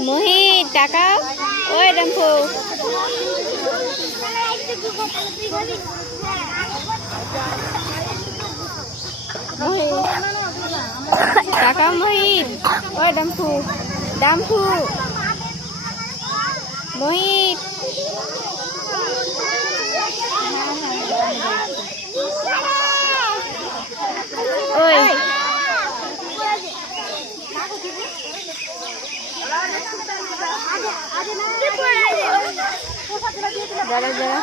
মোহিত টাকা ওই ডাম্পু টাকা মোহিত ওই ডাম্পু ডাম্পু মোহিত ওই দাঁড়া দাঁড়া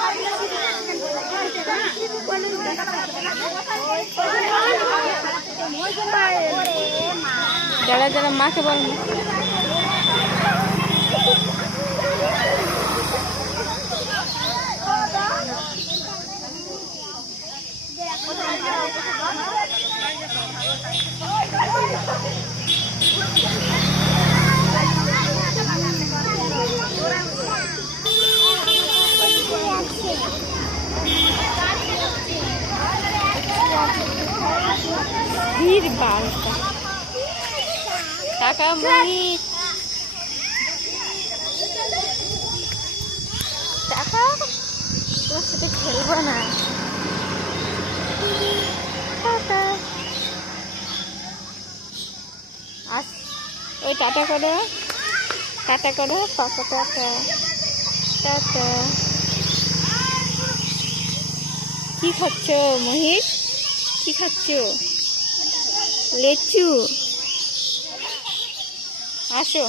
দাঁড়া দাঁড়া মাকে বল টাকা মোহিত টাকা তোর সাথে খেলবো না আস ওই টাটা করো পাপা টাটা টাটা কি খাচ্ছ মোহিত কি খাচ্ছ লেচু আসো